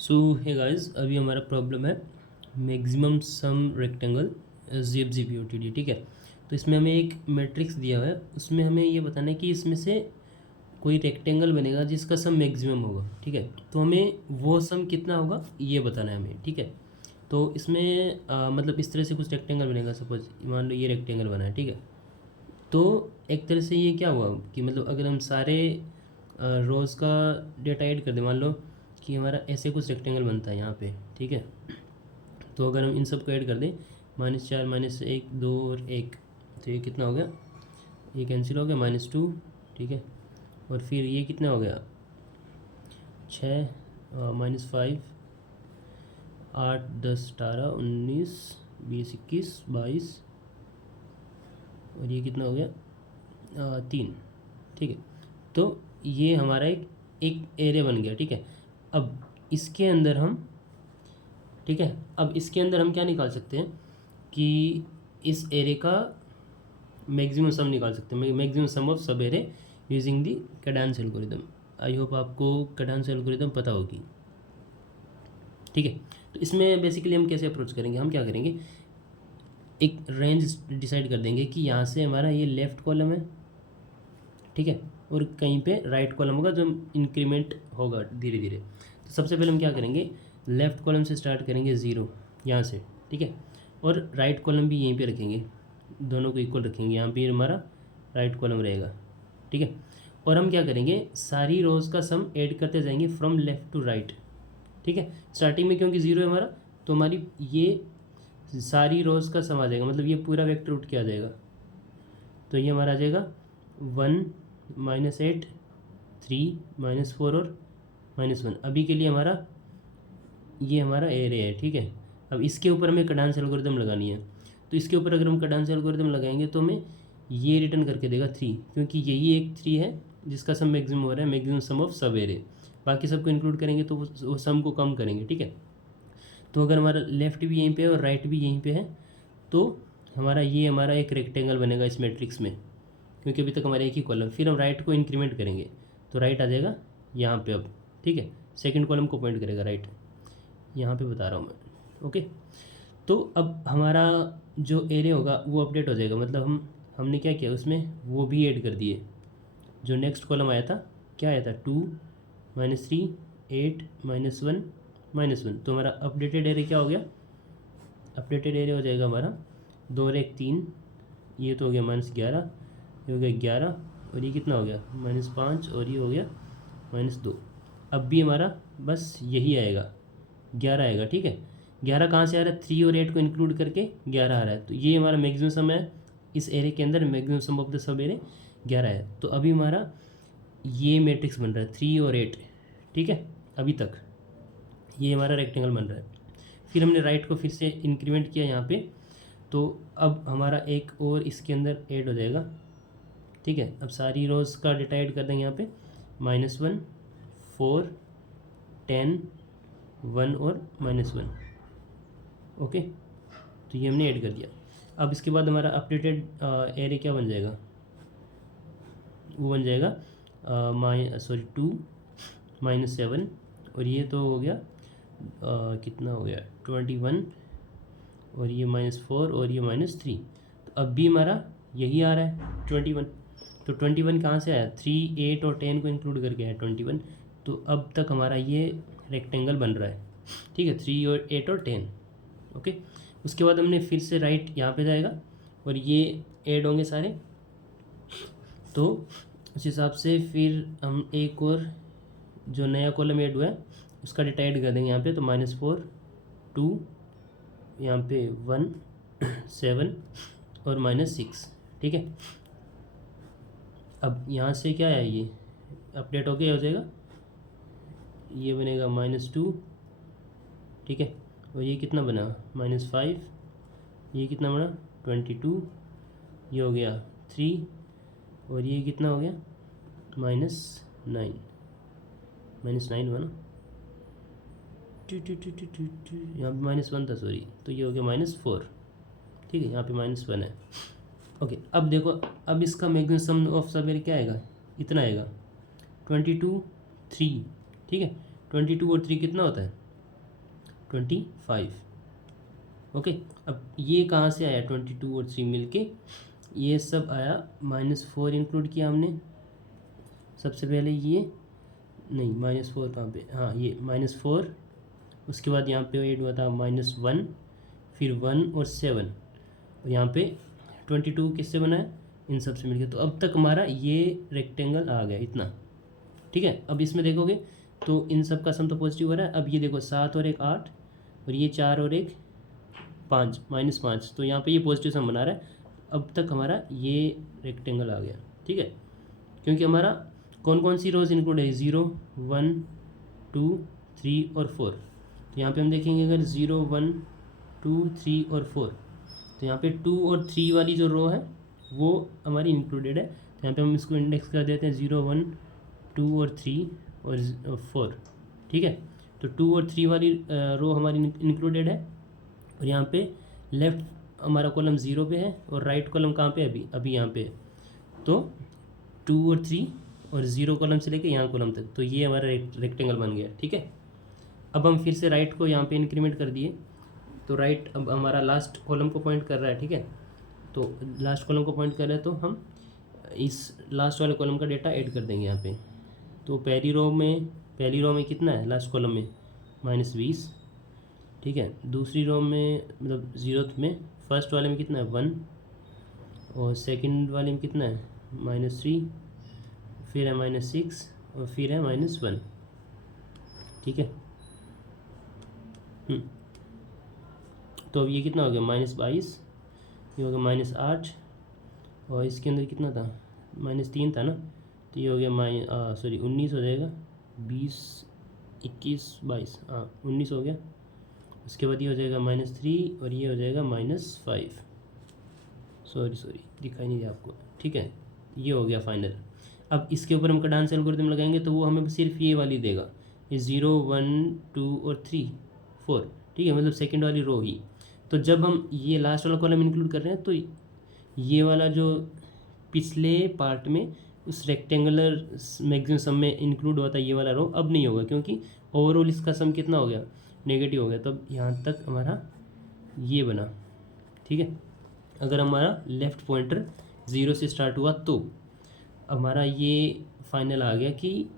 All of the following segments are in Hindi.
सो हे गाइस, अभी हमारा प्रॉब्लम है मैक्सिमम सम रेक्टेंगल ZGPOTD। ठीक है, तो इसमें हमें एक मैट्रिक्स दिया हुआ है, उसमें हमें ये बताना है कि इसमें से कोई रेक्टेंगल बनेगा जिसका सम मैक्सिमम होगा। ठीक है, तो हमें वो सम कितना होगा ये बताना है हमें। ठीक है, तो इसमें मतलब इस तरह से कुछ रेक्टेंगल बनेगा। सपोज मान लो ये रेक्टेंगल बना है। ठीक है, तो एक तरह से ये क्या हुआ कि मतलब अगर हम सारे रोज़ का डेटा ऐड कर दें, मान लो कि हमारा ऐसे कुछ रेक्टेंगल बनता है यहाँ पे। ठीक है, तो अगर हम इन सब को ऐड कर दें, -4 -1 2 और 1, तो ये कितना हो गया, ये कैंसिल हो गया, -2। ठीक है, और फिर ये कितना हो गया, 6 -5 8 10 18 19 20 21 22, और ये कितना हो गया, 3। ठीक है, तो ये हमारा एक एक एरे बन गया। ठीक है, अब इसके अंदर हम, ठीक है, अब इसके अंदर हम क्या निकाल सकते हैं कि इस एरे का मैक्सिमम सम निकाल सकते हैं, मैक्सिमम सम ऑफ सब array using the Cadence algorithm. I hope आपको कैडेंस एल्गोरिदम पता होगी। ठीक है, तो इसमें बेसिकली हम कैसे अप्रोच करेंगे, हम क्या करेंगे, एक रेंज डिसाइड कर देंगे कि यहाँ से हमारा ये लेफ़्ट कॉलम है। ठीक है, और कहीं पे राइट कॉलम होगा जो इंक्रीमेंट होगा धीरे धीरे। तो सबसे पहले हम क्या करेंगे, लेफ़्ट कॉलम से स्टार्ट करेंगे 0 यहाँ से। ठीक है, और राइट कॉलम भी यहीं पे रखेंगे, दोनों को इक्वल रखेंगे, यहाँ पे हमारा राइट कॉलम रहेगा। ठीक है, और हम क्या करेंगे, सारी रोज़ का सम ऐड करते जाएंगे फ्रॉम लेफ़्ट टू राइट। ठीक है, स्टार्टिंग में क्योंकि 0 है हमारा, तो हमारी ये सारी रोज़ का सम आ जाएगा, मतलब ये पूरा वेक्टर उठ के आ जाएगा। तो ये हमारा आ जाएगा 1 -8 3 -4 और -1। अभी के लिए हमारा ये हमारा एरे है। ठीक है, अब इसके ऊपर हमें कैडेंस एल्गोरिदम लगानी है। तो इसके ऊपर अगर हम कैडेंस एल्गोरिदम लगाएंगे तो हमें ये रिटर्न करके देगा 3, क्योंकि यही एक 3 है जिसका सम मैक्सिमम हो रहा है, मैक्सिमम सम ऑफ सब एरे। बाकी सबको इंक्लूड करेंगे तो वो सम को कम करेंगे। ठीक है, तो अगर हमारा लेफ़्ट भी यहीं पे है और राइट भी यहीं पे है, तो हमारा एक रेक्टेंगल बनेगा इस मैट्रिक्स में, क्योंकि अभी तक हमारे एक ही कॉलम। फिर हम राइट को इंक्रीमेंट करेंगे तो राइट आ जाएगा यहाँ पे अब। ठीक है, सेकंड कॉलम को पॉइंट करेगा राइट, यहाँ पे बता रहा हूँ मैं। ओके, तो अब हमारा जो एरे होगा वो अपडेट हो जाएगा, मतलब हमने क्या किया उसमें, वो भी ऐड कर दिए। जो नेक्स्ट कॉलम आया था, क्या आया था, 2 -3 8 -1 -1। तो हमारा अपडेटेड एरे क्या हो गया, अपडेटेड एरे हो जाएगा हमारा 2 और 1 3, ये तो हो गया -11, ये हो गया 11, और ये कितना हो गया, -5, और ये हो गया -2। अब भी हमारा बस यही आएगा, 11 आएगा। ठीक है, 11 कहाँ से आ रहा है, 3 और 8 को इंक्लूड करके 11 आ रहा है। तो ये हमारा मैक्सिमम सम है इस एरे के अंदर, maximum sum of the sub array 11 है। तो अभी हमारा ये मैट्रिक्स बन रहा है 3 और 8। ठीक है, अभी तक ये हमारा रेक्टेंगल बन रहा है। फिर हमने राइट को फिर से इंक्रीमेंट किया यहाँ पे, तो अब हमारा एक और इसके अंदर ऐड हो जाएगा। ठीक है, अब सारी रोज़ का डेटा ऐड कर देंगे यहाँ पे, -1 4 10 1 और -1। ओके, तो ये हमने ऐड कर दिया। अब इसके बाद हमारा अपडेटेड एरे क्या बन जाएगा, वो बन जाएगा 2 -7, और ये तो हो गया कितना हो गया, 21, और ये -4 और ये -3। तो अब भी हमारा यही आ रहा है 21। तो 21 कहाँ से आया, 3 8 और 10 को इंक्लूड करके आया 21। तो अब तक हमारा ये रेक्टेंगल बन रहा है। ठीक है, 3 और 8 और 10। ओके, उसके बाद हमने फिर से राइट यहाँ पे जाएगा और ये ऐड होंगे सारे। तो उस हिसाब से फिर हम एक और जो नया कॉलम ऐड हुआ है उसका डेटा ऐड कर देंगे यहाँ पे। तो -4 2, यहाँ पे 1 7 और -6। ठीक है, अब यहाँ से क्या है, ये अपडेट होके हो जाएगा, ये बनेगा -2। ठीक है, और ये कितना बना, -5, ये कितना बना 22, ये हो गया 3, और ये कितना हो गया -9 बना, यहाँ पे -1 था, सॉरी, तो ये हो गया -4। ठीक है, यहाँ पे -1 है। ओके, अब देखो, अब इसका मैक्सिमम सम ऑफ सब एरे क्या आएगा, इतना आएगा 22 3। ठीक है, 22 और 3 कितना होता है 25। ओके, अब ये कहाँ से आया 22 और 3 मिल के, ये सब आया -4 इंक्लूड किया हमने सबसे पहले, ये नहीं -4 कहाँ पे, हाँ ये -4, उसके बाद यहाँ पे ऐड हुआ था -1, फिर 1 और 7, और यहाँ पे 22 किससे बना है, इन सब से मिलके। तो अब तक हमारा ये रेक्टेंगल आ गया इतना, ठीक है। अब इसमें देखोगे तो इन सब का सम तो पॉजिटिव हो रहा है। अब ये देखो 7 और 1 8, और ये 4 और 1 5, -5, तो यहाँ पे ये पॉजिटिव सम बना रहा है। अब तक हमारा ये रेक्टेंगल आ गया, ठीक है, क्योंकि हमारा कौन कौन सी रोज इंक्लूड है, 0 1 2 3 और 4। तो यहाँ पे हम देखेंगे अगर 0 1 2 3 और 4, तो यहाँ पे 2 और 3 वाली जो रो है वो हमारी इंक्लूडेड है। तो यहाँ पे हम इसको इंडेक्स कर देते हैं 0 1 2 और 3 और 4, ठीक है। तो 2 और 3 वाली रो हमारी इंक्लूडेड है, और यहाँ पे लेफ्ट हमारा कॉलम 0 पे है, और राइट कॉलम कहाँ पे अभी अभी यहाँ पे है। तो 2 और 3 और 0 कॉलम से लेके यहाँ कॉलम तक, तो ये हमारा रेक्टेंगल बन गया, ठीक है। अब हम फिर से राइट को यहाँ पे इंक्रीमेंट कर दिए, तो राइट अब हमारा लास्ट कॉलम को पॉइंट कर रहा है, ठीक है। तो लास्ट कॉलम को पॉइंट कर रहा है, तो हम इस लास्ट वाले कॉलम का डेटा ऐड कर देंगे यहाँ पे। तो पहली रो में कितना है लास्ट कॉलम में, -20, ठीक है। दूसरी रो में मतलब 0th में, फर्स्ट वाले में कितना है 1, और सेकंड वाले में कितना है -3, फिर है -6, और फिर है -1, ठीक है। तो अब ये कितना हो गया -22, ये हो गया -8, और इसके अंदर कितना था -3 था ना, तो ये हो गया 19 हो जाएगा, 20 21 22, हाँ 19 हो गया। उसके बाद ये हो जाएगा -3, और ये हो जाएगा -5, सॉरी दिखाई नहीं दिया आपको, ठीक है। ये हो गया फाइनल। अब इसके ऊपर हम कडांस एल्गोरिथम लगाएंगे, तो वो हमें सिर्फ ये वाली देगा, ये 0 1 2 और 3 4, ठीक है, मतलब सेकंड वाली रो ही। तो जब हम ये लास्ट वाला कॉलम इंक्लूड कर रहे हैं, तो ये वाला जो पिछले पार्ट में उस रेक्टेंगुलर मैक्सिमम सम में इंक्लूड हुआ था ये वाला रो, अब नहीं होगा, क्योंकि ओवरऑल इसका सम कितना हो गया, नेगेटिव हो गया। तब यहाँ तक हमारा ये बना, ठीक है। अगर हमारा लेफ़्ट पॉइंटर 0 से स्टार्ट हुआ, तो हमारा ये फाइनल आ गया कि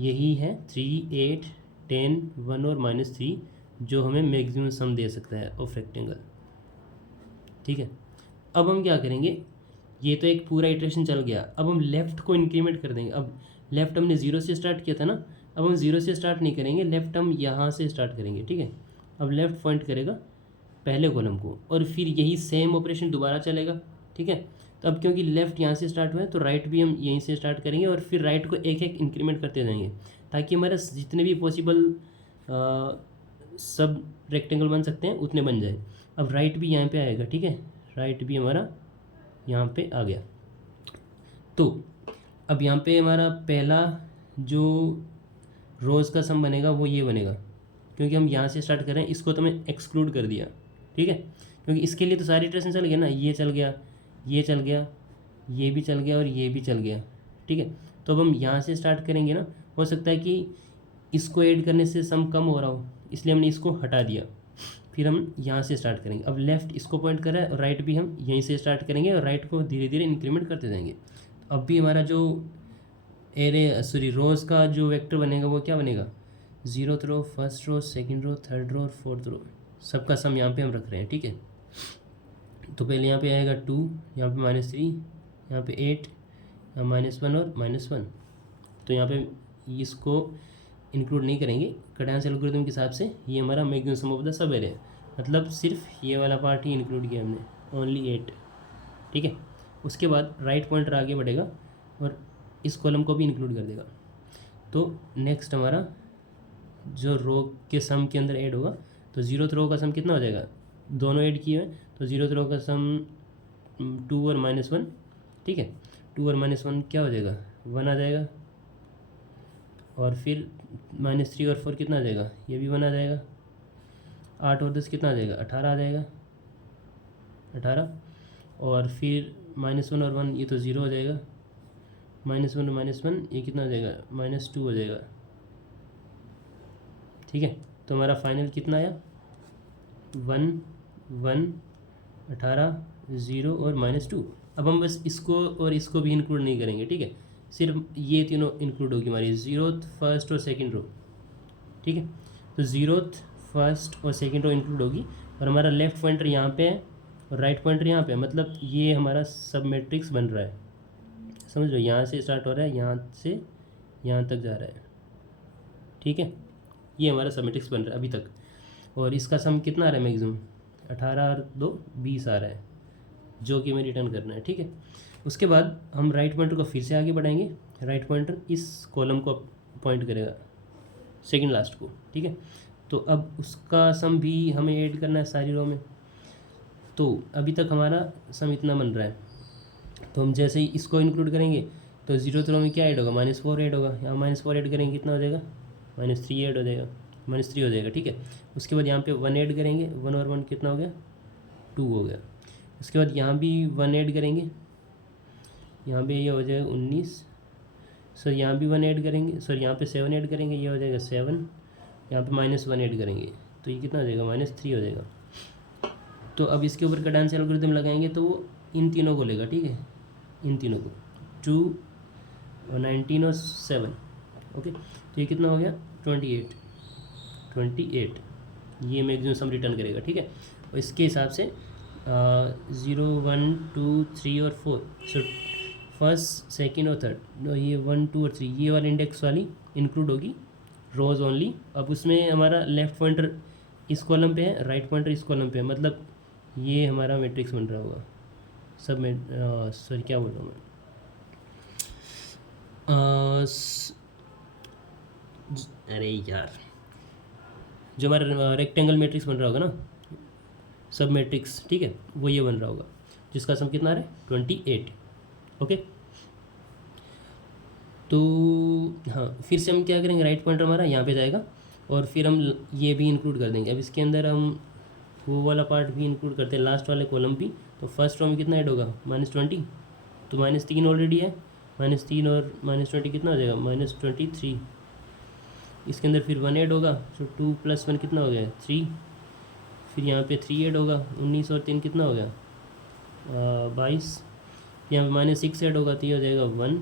यही है 3 8 10 1 और -3, जो हमें मैक्सिमम सम दे सकता है ऑफ रेक्टेंगल, ठीक है। अब हम क्या करेंगे, ये तो एक पूरा इटरेशन चल गया, अब हम लेफ़्ट को इंक्रीमेंट कर देंगे। अब लेफ़्ट हमने 0 से स्टार्ट किया था ना, अब हम 0 से स्टार्ट नहीं करेंगे, लेफ़्ट हम यहाँ से स्टार्ट करेंगे, ठीक है। अब लेफ़्ट पॉइंट करेगा पहले कॉलम को, और फिर यही सेम ऑपरेशन दोबारा चलेगा, ठीक है। तो अब क्योंकि लेफ़्ट यहाँ से स्टार्ट हुआ है, तो राइट भी हम यहीं से स्टार्ट करेंगे, और फिर राइट को एक एक इंक्रीमेंट करते जाएंगे, ताकि हमारे जितने भी पॉसिबल सब रेक्टेंगल बन सकते हैं उतने बन जाए। अब राइट भी यहाँ पे आएगा, ठीक है, राइट भी हमारा यहाँ पे आ गया। तो अब यहाँ पे हमारा पहला जो रोज़ का सम बनेगा वो ये बनेगा, क्योंकि हम यहाँ से स्टार्ट कर रहे हैं, इसको तो मैं एक्सक्लूड कर दिया, ठीक है, क्योंकि इसके लिए तो सारी इटरेशन चल गया ना, ये चल गया, ये चल गया, ये भी चल गया, और ये भी चल गया, ठीक है। तो अब हम यहाँ से स्टार्ट करेंगे ना, हो सकता है कि इसको ऐड करने से सम कम हो रहा हो, इसलिए हमने इसको हटा दिया, फिर हम यहाँ से स्टार्ट करेंगे। अब लेफ़्ट इसको पॉइंट कर रहा है, और राइट भी हम यहीं से स्टार्ट करेंगे, और राइट को धीरे धीरे इंक्रीमेंट करते जाएंगे। अब भी हमारा जो रोज़ का जो वेक्टर बनेगा वो क्या बनेगा, 0th row, first row, second row, third row और फोर्थ रो, सबका सम यहाँ पे हम रख रहे हैं, ठीक है। तो पहले यहाँ पे आएगा 2, यहाँ पे -3, यहाँ पे 8, यहाँ -1 और -1। तो यहाँ पे इसको इंक्लूड नहीं करेंगे, कडांस एल्गोरिथम के हिसाब से ये हमारा maximum sum of the sub array है, मतलब सिर्फ ये वाला पार्ट ही इंक्लूड किया हमने, ओनली 8, ठीक है। उसके बाद राइट पॉइंटर आगे बढ़ेगा और इस कॉलम को भी इंक्लूड कर देगा। तो नेक्स्ट हमारा जो रो के सम के अंदर ऐड होगा, तो 0th रो का सम कितना हो जाएगा, दोनों ऐड किए हैं, तो 0th रो का सम 2 और -1, ठीक है। 2 और -1 क्या हो जाएगा, 1 आ जाएगा, और फिर -3 और 4 कितना आ जाएगा, ये भी 1 आ जाएगा। 8 और 10 कितना आ जाएगा, 18 आ जाएगा, 18, और फिर -1 और 1 ये तो 0 हो जाएगा, -1 और -1 ये कितना हो जाएगा, -2 हो जाएगा, ठीक है। तो हमारा फाइनल कितना आया 1 1 18 0 और -2। अब हम बस इसको और इसको भी इंक्लूड नहीं करेंगे, ठीक है, सिर्फ ये तीनों इंक्लूड होगी हमारी 0th फर्स्ट और सेकंड रो, ठीक है। तो 0th फर्स्ट और सेकंड रो इंक्लूड होगी और हमारा लेफ्ट पॉइंटर यहाँ पे है और राइट पॉइंटर यहाँ पे है, मतलब ये हमारा सब मैट्रिक्स बन रहा है, समझ लो, यहाँ से स्टार्ट हो रहा है, यहाँ से यहाँ तक जा रहा है, ठीक है, ये हमारा सब मैट्रिक्स बन रहा है अभी तक। और इसका सम कितना आ रहा है मैक्सिमम 18 और 2 20 आ रहा है, जो कि हमें रिटर्न करना है, ठीक है। उसके बाद हम राइट पॉइंटर को फिर से आगे बढ़ाएंगे, राइट पॉइंटर इस कॉलम को पॉइंट करेगा, सेकंड लास्ट को, ठीक है। तो अब उसका सम भी हमें ऐड करना है सारी रो में। तो अभी तक हमारा सम इतना बन रहा है, तो हम जैसे ही इसको इंक्लूड करेंगे तो 0th रो में क्या ऐड होगा -4 ऐड होगा, यहाँ -4 ऐड करेंगे कितना हो जाएगा -3 ऐड हो जाएगा, -3 हो जाएगा, ठीक है। उसके बाद यहाँ पे 1 ऐड करेंगे, 1 और 1 कितना हो गया 2 हो गया। उसके बाद यहाँ भी 1 ऐड करेंगे, यहाँ पे ये हो जाएगा 19, सर यहाँ भी 1 ऐड करेंगे, सर यहाँ पे 7 ऐड करेंगे, ये हो जाएगा 7, यहाँ पे -1 ऐड करेंगे तो ये कितना हो जाएगा -3 हो जाएगा। तो अब इसके ऊपर कैडेंस एल्गोरिथम लगाएंगे तो वो इन तीनों को लेगा, ठीक है, इन तीनों को 2 और 19 और 7, ओके। तो ये कितना हो गया 28, ये मैक्सिमम सम रिटर्न करेगा, ठीक है। और इसके हिसाब से 0 1 2 3 और 4, सो फर्स्ट सेकंड और थर्ड, ये 1 2 और 3 ये वाली इंडेक्स वाली इंक्लूड होगी, रोज ओनली। अब उसमें हमारा लेफ्ट पॉइंटर इस कॉलम पे है, राइट पॉइंटर इस कॉलम पे है, मतलब ये हमारा मैट्रिक्स बन रहा होगा सब में, सॉरी क्या बोल रहा हूँ मैं, अरे यार, जो हमारा रेक्टेंगल मैट्रिक्स बन रहा होगा ना, सब मैट्रिक्स, ठीक है, वो ये बन रहा होगा, जिसका सम कितना आ रहा है 28, ओके। तो हाँ, फिर से हम क्या करेंगे, राइट पॉइंटर हमारा यहाँ पे जाएगा और फिर हम ये भी इंक्लूड कर देंगे। अब इसके अंदर हम वो वाला पार्ट भी इंक्लूड करते हैं, लास्ट वाले कॉलम भी। तो फर्स्ट रो में कितना ऐड होगा -20, तो -3 ऑलरेडी है, -3 और -20 कितना हो जाएगा -23। इसके अंदर फिर 1 ऐड होगा, तो 2 + 1 कितना हो गया 3, फिर यहाँ पे 3 ऐड होगा, 19 और 3 कितना हो गया 22, यहाँ पे -6 ऐड होगा तो ये हो जाएगा 1,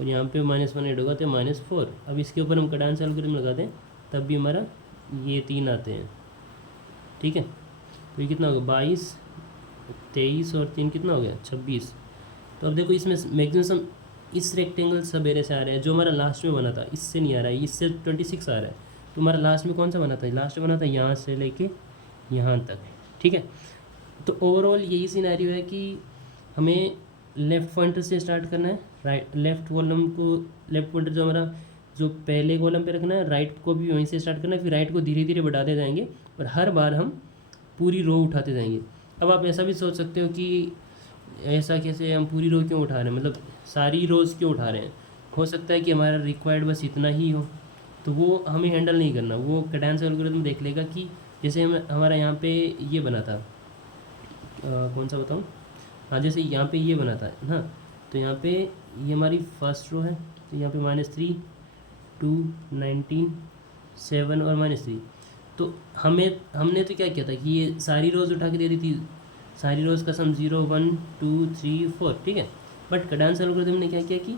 और यहाँ पे -1 ऐड होगा तो -4। अब इसके ऊपर हम कैडेंस एल्गोरिथम लगाते हैं तब भी हमारा ये 3 आते हैं, ठीक है। तो ये कितना होगा 22 23 और 3 कितना हो गया 26। तो अब देखो इसमें मैक्सिमम सम इस रेक्टेंगल सब एरिया से आ रहा है, जो हमारा लास्ट में बना था इससे नहीं आ रहा है, इससे 26 आ रहा है। तो हमारा लास्ट में कौन सा बना था, लास्ट में बना था यहाँ से लेके यहाँ तक, ठीक है। तो ओवरऑल यही सिनेरियो है कि हमें लेफ़्ट पॉइंटर से स्टार्ट करना है, राइट लेफ़्ट कॉलम को, लेफ़्ट पॉइंटर जो हमारा जो पहले कॉलम पे रखना है, राइट को भी वहीं से स्टार्ट करना है, फिर राइट को धीरे धीरे बढ़ाते जाएंगे और हर बार हम पूरी रो उठाते जाएंगे। अब आप ऐसा भी सोच सकते हो कि ऐसा कैसे, हम पूरी रो क्यों उठा रहे हैं, मतलब सारी रोज़ क्यों उठा रहे हैं, हो सकता है कि हमारा रिक्वायर्ड बस इतना ही हो, तो वो हमें हैंडल नहीं करना। वो कैडेंस एल्गोरिथम देख लेगा कि जैसे हमारा यहाँ पे ये बना था, कौन सा बताऊँ, हाँ जैसे यहाँ पे ये बना था ना, तो यहाँ पे ये हमारी फर्स्ट रो है, तो यहाँ पे -3 2 19 7 और -3। तो हमने तो क्या किया था कि ये सारी रोज़ उठा के दे दी थी, सारी रोज़ का सम 0 1 2 3 4, ठीक है। बट कैडेंस एल्गोरिथम ने क्या किया कि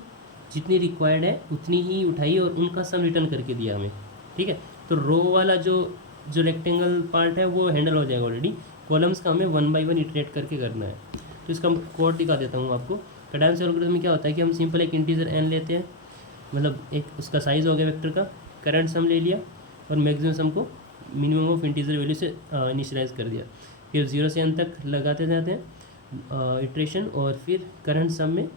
जितनी रिक्वायर्ड है उतनी ही उठाई और उनका सम रिटर्न करके दिया हमें, ठीक है। तो रो वाला जो रेक्टेंगल पार्ट है वो हैंडल हो जाएगा ऑलरेडी, कॉलम्स का हमें 1 बाय 1 इटरेट करके करना है। तो इसका कोड दिखा देता हूँ आपको। कैडेंस एल्गोरिथम में क्या होता है कि हम सिंपल एक इंटीजर n लेते हैं, मतलब एक उसका साइज़ हो गया वेक्टर का, करंट सम ले लिया और मैक्सिमम सम को मिनिमम ऑफ इंटीजर वैल्यू से इनिशियलाइज कर दिया, फिर 0 से n तक लगाते जाते हैं इटरेशन, और फिर करंट सम में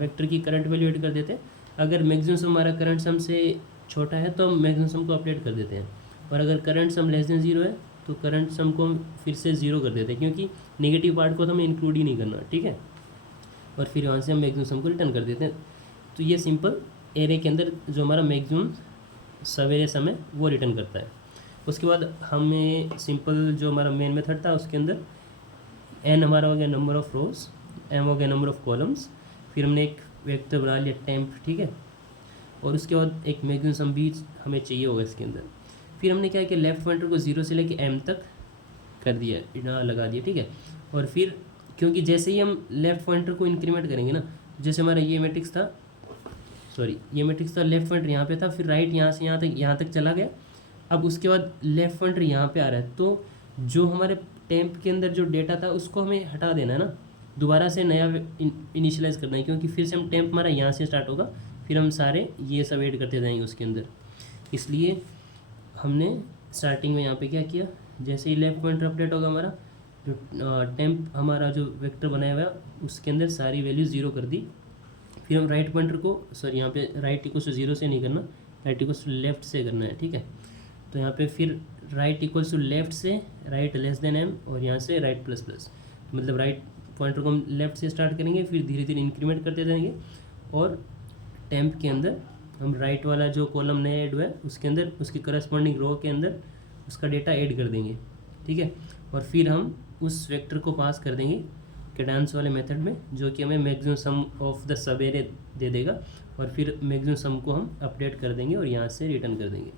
वेक्टर की करंट वैल्यू ऐड कर देते हैं। अगर मैक्सिमम सम हमारा करंट सम से छोटा है तो हम मैक्सिमम सम को अपडेट कर देते हैं, और अगर करंट सम लेस देन 0 है तो करंट सम को हम फिर से 0 कर देते हैं, क्योंकि नेगेटिव पार्ट को तो हमें इंक्लूड ही नहीं करना, ठीक है। और फिर वहाँ से हम मैक्सिमम सम को रिटर्न कर देते हैं। तो ये सिंपल एरे के अंदर जो हमारा मैक्सिमम सब एरे सम है वो रिटर्न करता है। उसके बाद हमें सिंपल जो हमारा मेन मेथड था उसके अंदर n हमारा हो गया नंबर ऑफ़ रोज, m हो गया नंबर ऑफ़ कॉलम्स, फिर हमने एक वेक्टर बना लिया टेम्प, ठीक है। और उसके बाद एक मैक्सिमम सम भी हमें चाहिए होगा इसके अंदर। फिर हमने क्या किया, लेफ्ट पॉइंटर को 0 से लेके m तक कर दिया, यहाँ लगा दिया, ठीक है। और फिर क्योंकि जैसे ही हम लेफ्ट पॉइंटर को इंक्रीमेंट करेंगे ना, जैसे हमारा ये मैट्रिक्स था, ये मैट्रिक्स था, लेफ्ट पॉइंटर यहाँ पे था, फिर राइट यहाँ से यहाँ तक चला गया। अब उसके बाद लेफ्ट पॉइंटर यहाँ पे आ रहा है, तो जो हमारे टेम्प के अंदर जो डेटा था उसको हमें हटा देना है ना, दोबारा से नया इनिशियलाइज़ करना है, क्योंकि फिर से हम टेम्प हमारा यहाँ से स्टार्ट होगा, फिर हम सारे ये सब ऐड करते जाएंगे उसके अंदर। इसलिए हमने स्टार्टिंग में यहाँ पे क्या किया, जैसे ही लेफ्ट पॉइंटर अपडेट होगा हमारा, जो टेम्प हमारा जो वेक्टर बनाया हुआ उसके अंदर सारी वैल्यू 0 कर दी। फिर हम राइट पॉइंटर को, यहाँ पे राइट इक्वल्स टू 0 से नहीं करना, राइट इक्वल्स टू लेफ्ट से करना है, ठीक है। तो यहाँ पे फिर राइट इक्वल्स टू लेफ्ट से राइट लेस देन m, और यहाँ से राइट प्लस प्लस, मतलब राइट पॉइंटर को हम लेफ्ट से स्टार्ट करेंगे, फिर धीरे धीरे इंक्रीमेंट करते जाएंगे, और टेम्प के अंदर हम राइट वाला जो कॉलम नया ऐड हुआ है उसके अंदर उसकी करस्पॉन्डिंग रो के अंदर उसका डेटा ऐड कर देंगे, ठीक है। और फिर हम उस वेक्टर को पास कर देंगे कैडेंस वाले मेथड में, जो कि हमें maximum sum of the sub array दे देगा, और फिर मैक्सिमम सम को हम अपडेट कर देंगे और यहाँ से रिटर्न कर देंगे,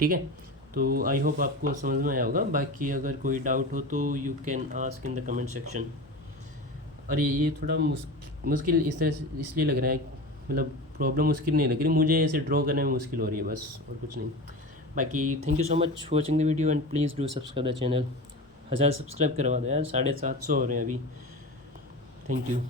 ठीक है। तो आई होप आपको समझ में आया होगा। बाकी अगर कोई डाउट हो तो you can ask in the comment section. और ये थोड़ा मुश्किल इस तरह से इसलिए लग रहा है, मतलब प्रॉब्लम मुश्किल नहीं लग रही मुझे, ऐसे ड्रॉ करने में मुश्किल हो रही है बस, और कुछ नहीं। बाकी thank you so much for watching the video and please do subscribe the channel. 1000 subscribe करवा दो यार, 750 हो रहे हैं अभी। Thank you.